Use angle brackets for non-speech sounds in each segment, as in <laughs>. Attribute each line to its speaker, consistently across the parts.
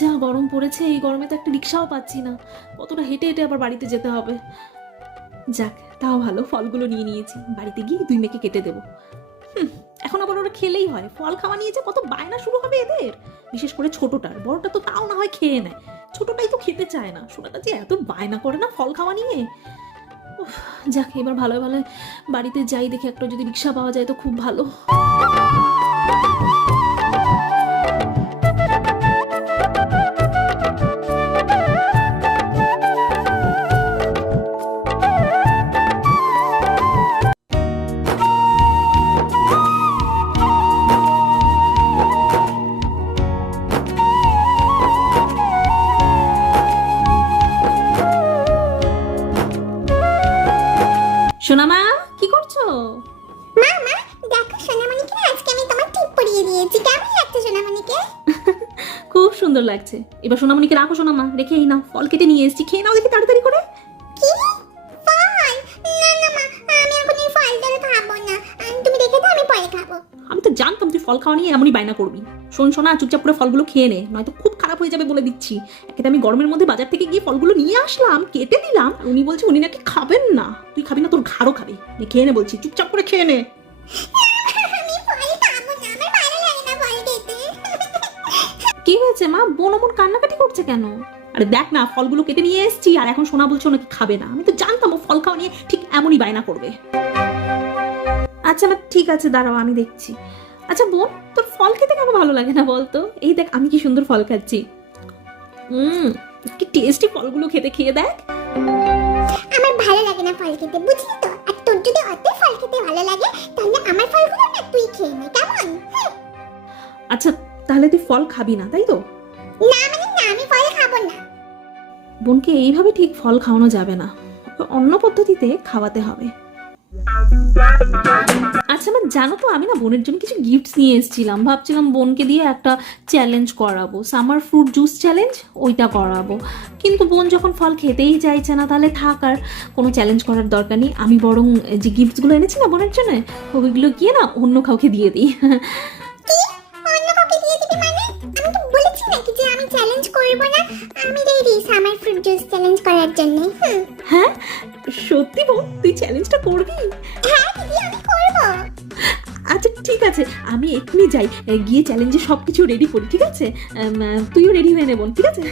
Speaker 1: যা গরম পড়েছে, এই গরমে তো একটা রিক্সাও পাচ্ছি না। কতটা হেঁটে হেঁটে আবার বাড়িতে যেতে হবে। যাক, তাও ভালো, ফলগুলো নিয়ে নিয়েছি। বাড়িতে গিয়ে দুই মেয়েকে কেটে দেবো। এখন আবার ওরা খেলেই হয়। ফল খাওয়া নিয়ে যে কত বায়না শুরু হবে এদের। বিশেষ করে ছোটটার। বড়টা তো তাও না হয় খেয়ে নেয়। ছোটটাই তো খেতে চায় না। ছোটটা যে এত বায়না করে না ফল খাওয়া নিয়ে? যাক, এবার ভালো ভালো বাড়িতে যাই, দেখে একটা যদি রিক্সা পাওয়া যায় তো খুব ভালো।
Speaker 2: মা মা দেখো সোনামণিকে আজকে আমি তোমার টিপ পরিয়ে দিয়েছি। কেমন লাগছে সোনামণিকে? <laughs>
Speaker 1: খুব সুন্দর লাগছে। এবার সোনামণিকে রাখো সোনামা রেখে এই নাও ফল কেটে নিয়ে এসেছি। খেয়ে নাও দেখি তাড়াতাড়ি করে।
Speaker 2: কি? ফল? না না মা আমি এখন এই ফলটা খাব না। তুমি রেখে দাও আমি পরে খাব।
Speaker 1: আমি তো জানতাম তুই ফল খাওয়া নিয়ে এমনই বায়না করবি। শোন শোনা চুপচাপ করে ফলগুলো খেয়ে নে নয়তো খুব খারাপ হয়ে যাবে বলে দিচ্ছি। একে আমি গরমের মধ্যে বাজার থেকে গিয়ে ফলগুলো নিয়ে আসলাম কেটে দিলাম। উনি বলছে উনি নাকি খাবেন না। তুই খাবি না তোর ঘাড়ও খাবে। খেয়ে নে বলছি চুপচাপ করে খেয়ে নে। কি হয়েছে মা? বোন অমন কান্নাকাটি করছে কেন? আরে দেখ না ফলগুলো কেটে নিয়ে এসেছি আর এখন সোনা বলছো নাকি খাবে না। আমি তো জানতাম ও ফল খাওয়া নিয়ে ঠিক এমনই বায়না করবে। আচ্ছা মা ঠিক আছে দাঁড়াও আমি দেখছি। আচ্ছা বোন তোর ফল খেতে কেন ভালো লাগে না বলতো? এই দেখ আমি কি সুন্দর ফল খাচ্ছি। হুম কি টেস্টি ফলগুলো খেতে খেয়ে দেখ।
Speaker 2: আমার ভালো লাগে না ফল খেতে বুঝলি তো? আর তোর যদি অত ফল খেতে ভালো লাগে তাহলে আমার ফলগুলো না তুই খেয়ে নে কেমন?
Speaker 1: আচ্ছা তাহলে তুই ফল খাবি না তাই তো?
Speaker 2: না মানে না আমি ফল খাব না।
Speaker 1: বোনকে এইভাবে ঠিক ফল খাওয়ানো যাবে না। অন্য পদ্ধতিতে খাওয়াতে হবে। আচ্ছা আমার জানো তো আমি না বোনের জন্য কিছু গিফটস নিয়ে এসেছিলাম। ভাবছিলাম বোনকে দিয়ে একটা চ্যালেঞ্জ করাবো। সামার ফ্রুট জুস চ্যালেঞ্জ ওইটা করাবো। কিন্তু বোন যখন ফল খেতেই চাইছে না তাহলে থাক আর কোনো চ্যালেঞ্জ করার দরকার নেই। আমি বরং যে গিফটসগুলো এনেছি না বোনের জন্য ওইগুলো গিয়ে না অন্য কাউকে দিয়ে দিই।
Speaker 2: মানে? চ্যালেঞ্জ করব না? আমি রেডি সামার ফ্রুট চ্যালেঞ্জ করার জন্য
Speaker 1: হ্যাঁ সত্যি বোন তুই চ্যালেঞ্জটা করবি?
Speaker 2: আমি
Speaker 1: এক্ষুনি যাই। গিয়ে চ্যালেঞ্জে সব কিছু রেডি করি, ঠিক আছে? তুইও রেডি হয়ে নেবন ঠিক আছে?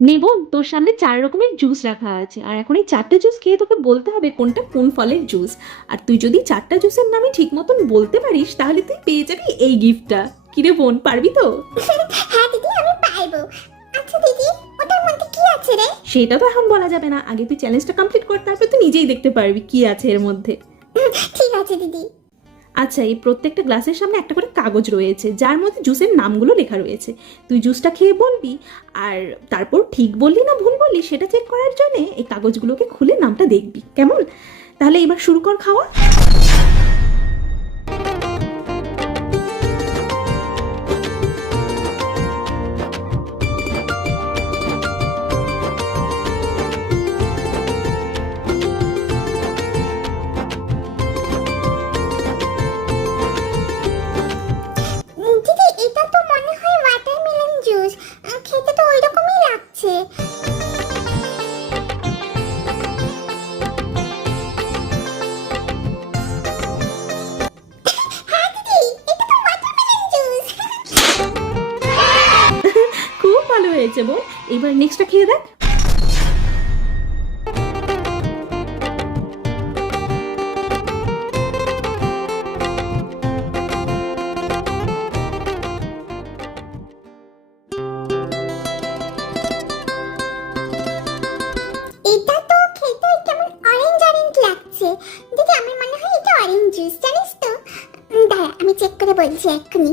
Speaker 1: নেব তোর সামনে চার রকমের জুস রাখা আছে। আর এখন এই চারটে জুস খেয়ে তোকে বলতে হবে কোনটা কোন ফলের জুস আর তুই যদি চারটা জুসের নামই ঠিক মতন বলতে পারিস তাহলে তুই পেয়ে যাবি এই গিফটটা কিরে বোন পারবি তো? <laughs>
Speaker 2: হ্যাঁ দিদি আমি পারব। আচ্ছা দিদি ওটার মধ্যে কি আছে রে?
Speaker 1: সেটা তো এখন বলা যাবে না। আগে তুই চ্যালেঞ্জটা কমপ্লিট কর তারপর তুই নিজেই দেখতে পারবি কি আছে এর মধ্যে।
Speaker 2: ঠিক আছে দিদি।
Speaker 1: আচ্ছা এই প্রত্যেকটা গ্লাসের সামনে একটা করে কাগজ রয়েছে, যার মধ্যে জুসের নামগুলো লেখা রয়েছে। তুই জুসটা খেয়ে বলবি, আর তারপর ঠিক বললি না ভুল বললি, সেটা চেক করার জন্য এই কাগজগুলোকে খুলে নামটা দেখবি, কেমন? তাহলে এবার শুরু কর খাওয়া। এবার নেক্সটটা খেয়ে দেখ।
Speaker 2: দিদি, আমার মনে জানিস তো? দাঁড়া, আমি চেক করে বলছি এক্ষুনি।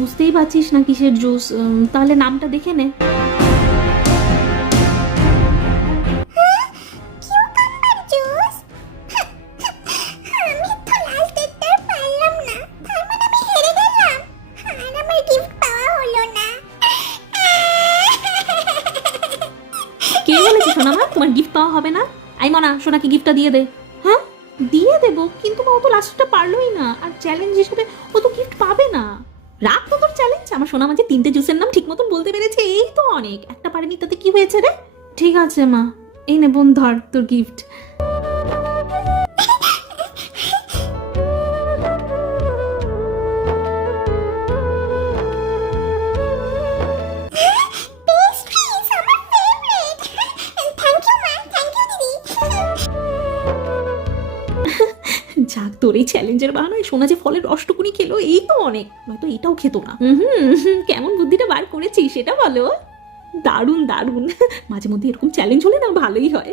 Speaker 2: বুঝতেই
Speaker 1: পারছিস না কিসের জুস? তাহলে নামটা দেখে নে।
Speaker 2: তার মানে
Speaker 1: কে বলেছে সোনামা তোমার গিফট পাওয়া হবে না? আই মনা সোনাকে গিফটটা দিয়ে দে। হ্যাঁ? দিয়ে দেবো কিন্তু মা ও তো লাস্টটা পারলোই না। আর চ্যালেঞ্জ হিসেবে ও তো গিফট পাবে না। রাখ তো তোর চ্যালেঞ্জ আমার সোনা মাঝে তিনটে জুসের নাম ঠিক মতন বলতে পেরেছে, এই তো অনেক। একটা পারেনি তাতে কি হয়েছে রে? ঠিক আছে মা, এই নে বোন, ধর তোর গিফট <laughs> যাক তোর এই চ্যালেঞ্জের বাহানায় শোনা যে ফলের রসটুকুনি খেলো, এই তো অনেক। নয়তো এটাও খেত না। হুম কেমন বুদ্ধিটা বার করেছি সেটা বলো। দারুণ দারুণ। মাঝে মধ্যে এরকম চ্যালেঞ্জ হলে না ভালোই হয়।